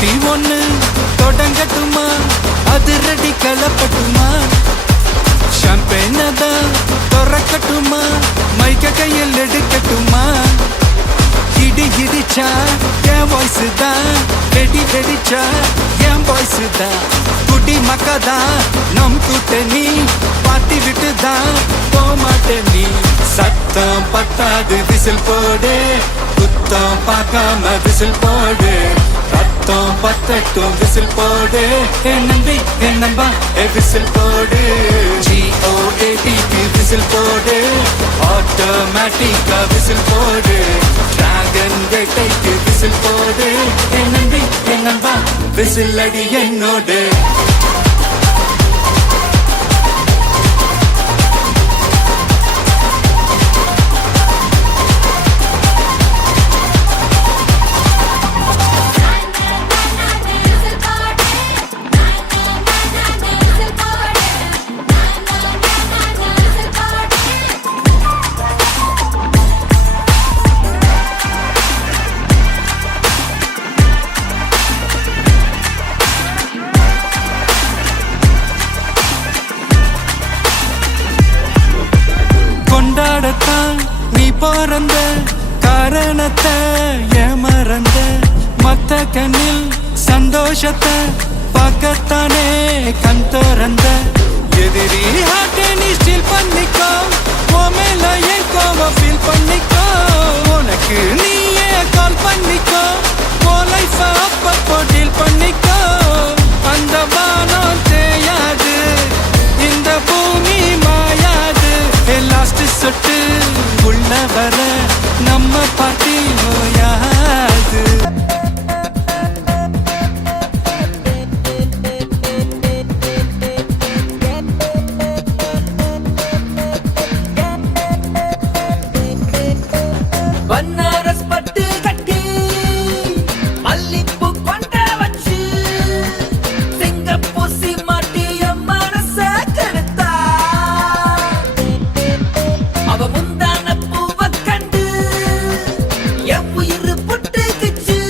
Party ஒண்ணு தொடங்கட்டுமா, அதிரடி கலப்பட்டுமா, ஷாம்பெயின தான் திறக்கட்டுமா, மைக்க கையில் எடுக்கட்டுமா, இடி இடிச்சா என் வாய்ஸ் தான், வெடி வெடிச்சா என் வாய்ஸ் தான், குடி மக்கதான் நம் கூட்டணி, பாட்டி விட்டு தான் போமாட்ட நீ. சத்தம் பத்தாது விசில் போடு, குத்தம் பார்க்காம விசில் போடு, ரத்தம் பத்தட்டும் விசில் போடு, என் நம்பி என் நம்பா விசில் போடு, GOATக்கு விசில் போடு, ஆட்டோமேட்டிக்கா விசில் போடு, டிராகன் வேட்டைக்கு விசில் போடு, என் நம்பி என் நம்பா விசில் அடி என்னோடு. கொண்டாடத்தான் நீ பிறந்த காரணத்தை ஏமறந்த, மத்த கண்ணில் சந்தோஷத்தை பார்க்கத்தானே கண் திறந்த, எதிரி ஹார்ட்டை நீ ஸ்டீல் பண்ணிக்கோ, உன் மேல என் கோவம் ஃபீல் பண்ணிக்கோ, உனக்கு நீயே கால் பண்ணிக்கோ, உன் லைஃப அப்பப்போ டீல் பண்ணிக்கோ, அந்த வானம் தேயாது, இந்த பூமி மாயாது, லாஸ்ட் சொட்டு உள்ள வர நம்ம பார்ட்டி ஓயாது. பன்னாரஸ் பட்டு கட்டி மல்லிப்பூ கொண்ட வச்சு, சிங்கப்பூர் சீமாட்டிய மனச கெடுத்தா, அவ முந்தான பூவ கண்டு என் உயிர் புட்டுக்குச்சு,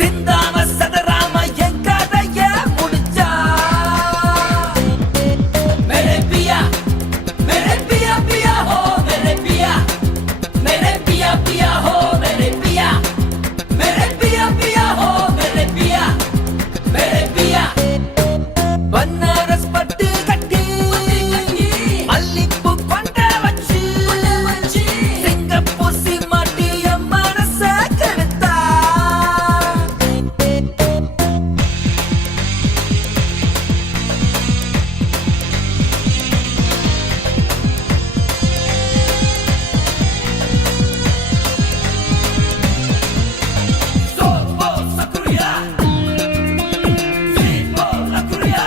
சிந்தாம சதராம என் கதைய முடிச்சா. மேரே பியா பியா ஹோ, மேரே பியா பியா ஹோ, மேரே பியா பியா ஹோ, மேரே பியா. பன்னாரஸ் பட்டு கட்டி மல்லிப்பூ கொண்ட வச்சு, சிங்கப்பூர் சீமாட்டிய மனச கெடுத்தா. Sopo Sakuria, Sipo Sakuria,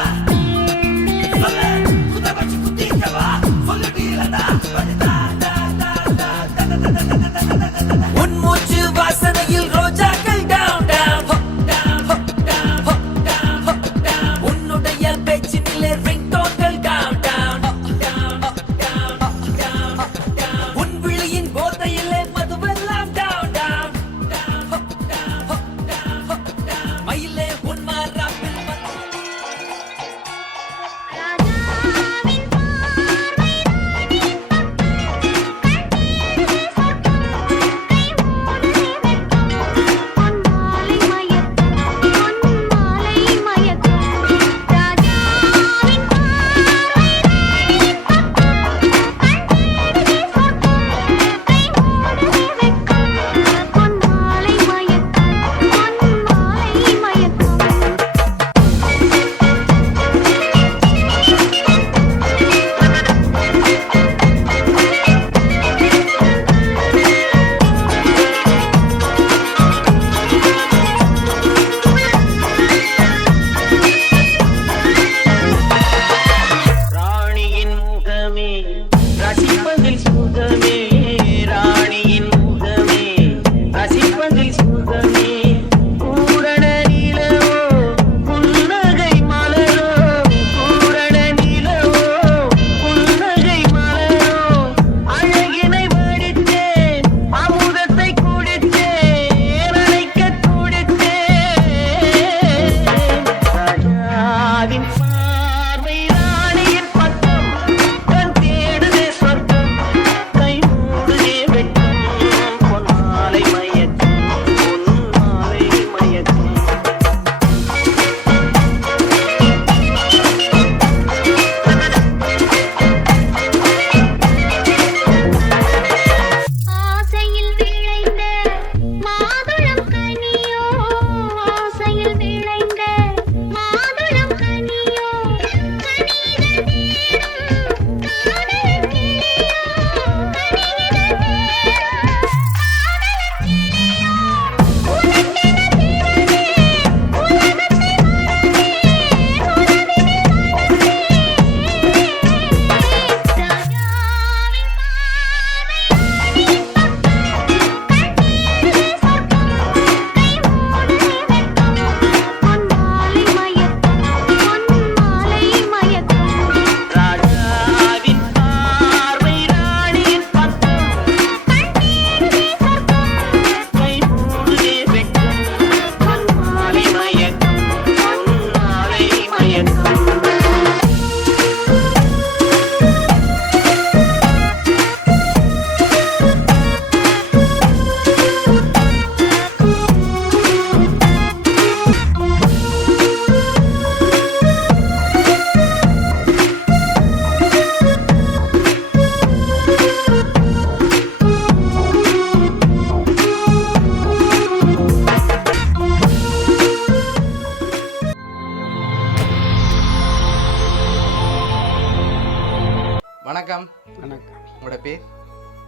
வணக்கம், வணக்கம். உங்களோட பேர்?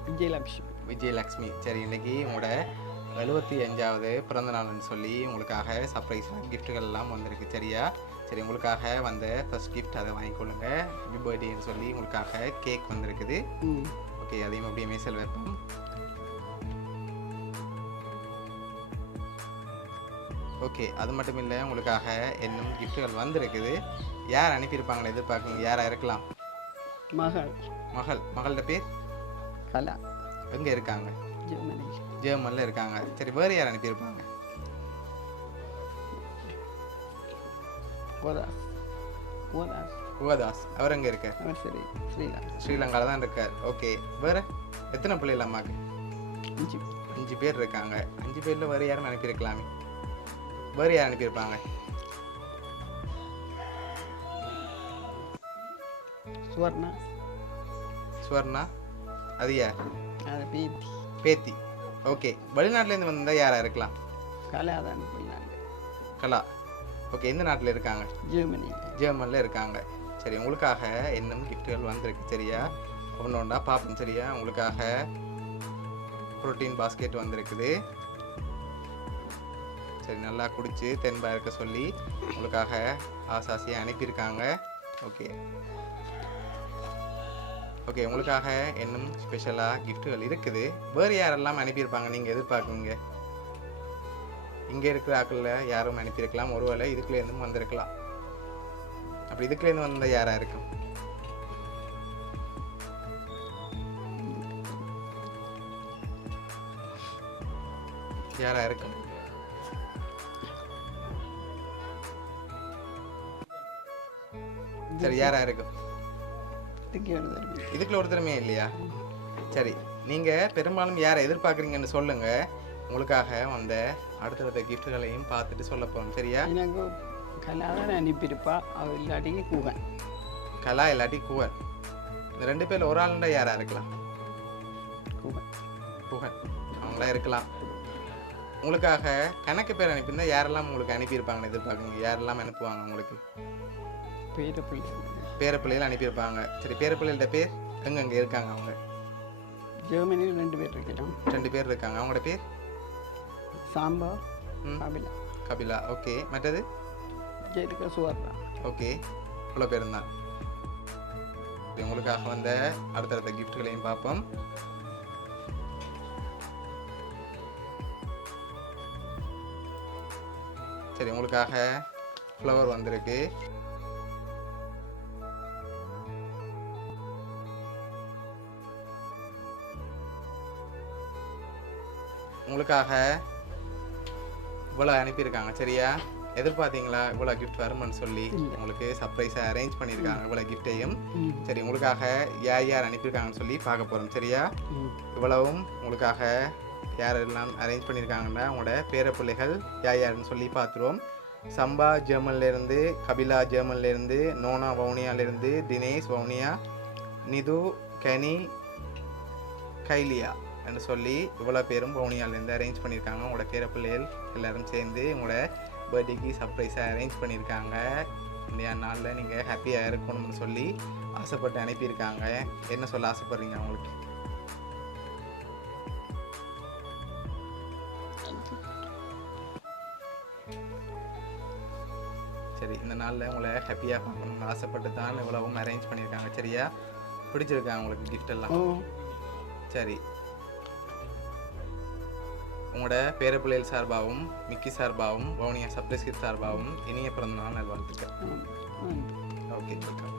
விஜயலட்சுமி. விஜயலக்ஷ்மி. சரி, இன்னைக்கு உங்களோட 75வது பிறந்த நாள்னு சொல்லி உங்களுக்காக சர்ப்ரைஸாக கிஃப்ட்டுகள் எல்லாம் வந்திருக்கு. சரியா? சரி, உங்களுக்காக வந்த ஃபர்ஸ்ட் கிஃப்ட் அதை வாங்கிக்கொள்ளுங்க. ஹாப்பி பர்த்டேன்னு சொல்லி உங்களுக்காக கேக் வந்திருக்குது. ஓகே, அதையும் அப்படியே மேசல் வைப்போம். ஓகே, அது மட்டும் இல்லை, உங்களுக்காக இன்னும் கிஃப்ட்டுகள் வந்திருக்குது. யார் அனுப்பியிருப்பாங்களே எதிர்பார்க்குங்க? யாராக இருக்கலாம்? மகள். மகளோட பேர்? கலா. எங்கே இருக்காங்க? ஜெர்மனியில். ஜெர்மனில் இருக்காங்க. சரி, வேறு யார் அனுப்பியிருப்பாங்க? யுவதாஸ். அவர் எங்கே இருக்கார்? அவர் சரி ஸ்ரீலங்கா. ஸ்ரீலங்காவில் தான் இருக்கார். ஓகே, வேறு எத்தனை பிள்ளைகள் அம்மாவுக்கு? 5 பேர் இருக்காங்க. 5 பேரில் வேறு யாரும் அனுப்பியிருக்கலாமே. வேறு யார் அனுப்பியிருப்பாங்க? சுவர்ணா. அது யார்? அது பேத்தி. பேத்தி. ஓகே, வெளிநாட்டிலேருந்து வந்தால் யாராக இருக்கலாம்? கலா தான் போயினாங்க. கலா. ஓகே, எந்த நாட்டில் இருக்காங்க? ஜெர்மனியில் இருக்காங்க. சரி, உங்களுக்காக இன்னும் கிஃப்ட்டுகள் வந்திருக்கு. சரியா? ஒன்றா பார்ப்போம். சரியா? உங்களுக்காக ப்ரோட்டீன் பாஸ்கெட் வந்திருக்குது. சரி, நல்லா குடிச்சு தென்பாக இருக்க சொல்லி உங்களுக்காக ஆசாசியாக அனுப்பியிருக்காங்க. ஓகே ஓகே, உங்களுக்காக இன்னும் ஸ்பெஷலாக கிஃப்ட்டுகள் இருக்குது. வேறு யாரெல்லாம் அனுப்பியிருப்பாங்க நீங்கள் எதிர்பார்க்குங்க? இங்கே இருக்கிற ஆக்களில் யாரும் அனுப்பியிருக்கலாம். ஒருவேளை இதுக்குள்ளேருந்தும் வந்திருக்கலாம். அப்படி இதுக்குள்ளேருந்து வந்தால் யாராக இருக்கும்? யாராக இருக்கும்? சரி, யாராக இருக்கும்? இதுக்குள்ள ஒருத்தருமே இல்லையா? சரி, நீங்கள் பெரும்பாலும் யாரை எதிர்பார்க்குறீங்கன்னு சொல்லுங்கள். உங்களுக்காக வந்த அடுத்தடுத்த கிஃப்ட்டுகளையும் பார்த்துட்டு சொல்ல போகிறோம். சரியா? எனக்கு கலா தான் அனுப்பியிருப்பா. அவள் இல்லாட்டி கூவன். கலா இல்லாட்டி கூவன். இந்த 2 பேரில் ஒரு ஆளுண்டா யாராக இருக்கலாம்? கூவன் அவங்களா இருக்கலாம். உங்களுக்காக கணக்கு பேர் அனுப்பியிருந்தா யாரெல்லாம் உங்களுக்கு அனுப்பியிருப்பாங்கன்னு எதிர்பார்க்குங்க? யாரெல்லாம் அனுப்புவாங்க உங்களுக்கு? பேரப்பிள்ளைகள் அனுப்பியிருப்பாங்க. சரி, பேரப்பிள்ளைகளோட பேர் எங்கே இருக்காங்க? அவங்க ஜெர்மனியில் 2 பேர் இருக்கிறோம். 2 பேர் இருக்காங்க. அவங்களோட பேர்? சாம்பா, கபிலா. ஓகே, மற்றது? சுவர்ணா. ஓகே, இவ்வளோ பேர் தான். உங்களுக்காக வந்த அடுத்தடுத்த கிஃப்ட்டுகளையும் பார்ப்போம். சரி, உங்களுக்காக ஃப்ளவர் வந்திருக்கு. உங்களுக்காக இவ்வளோ அனுப்பியிருக்காங்க. சரியா? எதிர்பார்த்தீங்களா இவ்வளோ கிஃப்ட் வருமானு சொல்லி? உங்களுக்கு சர்ப்ரைஸாக அரேஞ்ச் பண்ணியிருக்காங்க இவ்வளோ கிஃப்டையும். சரி, உங்களுக்காக யார் அனுப்பியிருக்காங்கன்னு சொல்லி பார்க்க போகிறோம். சரியா? இவ்வளவும் உங்களுக்காக யாரெல்லாம் அரேஞ்ச் பண்ணியிருக்காங்கன்னா உங்களோட பேரப்பிள்ளைகள் யாருன்னு சொல்லி பார்த்துருவோம். சம்பா ஜெர்மன்லேருந்து, கபிலா ஜெர்மன்லேருந்து, நோனா வவுனியாலேருந்து, தினேஷ் வவுனியா, நிது, கனி, கைலியா என்று சொல்லி இவ்வளோ பேரும் வவுனியாலேருந்து அரேஞ்ச் பண்ணியிருக்காங்க. உங்களோட பேரப்பிள்ளைகள் எல்லோரும் சேர்ந்து உங்களோட பர்த்டேக்கு சர்ப்ரைஸாக அரேஞ்ச் பண்ணியிருக்காங்க. இந்த நாளில் நீங்கள் ஹாப்பியாக இருக்கணும்னு சொல்லி ஆசைப்பட்டு அனுப்பியிருக்காங்க. என்ன சொல்ல ஆசைப்படுறீங்க அவங்களுக்கு? சரி, இந்த நாளில் உங்களை ஹாப்பியாக பார்க்கணும்னு ஆசைப்பட்டு தான் இவ்வளவும் அரேஞ்ச் பண்ணியிருக்காங்க. சரியா? பிடிச்சிருக்காங்க உங்களுக்கு கிஃப்ட் எல்லாம்? சரி, உங்களோட பேரப்பிள்ளைகள் சார்பாகவும் மிக்கி சார்பாகவும் வவுனியா சப்ளைஸ் சார்பாகவும் இனிய பிறந்த நாள் நல்வாழ்த்துக்கள். Okay, welcome.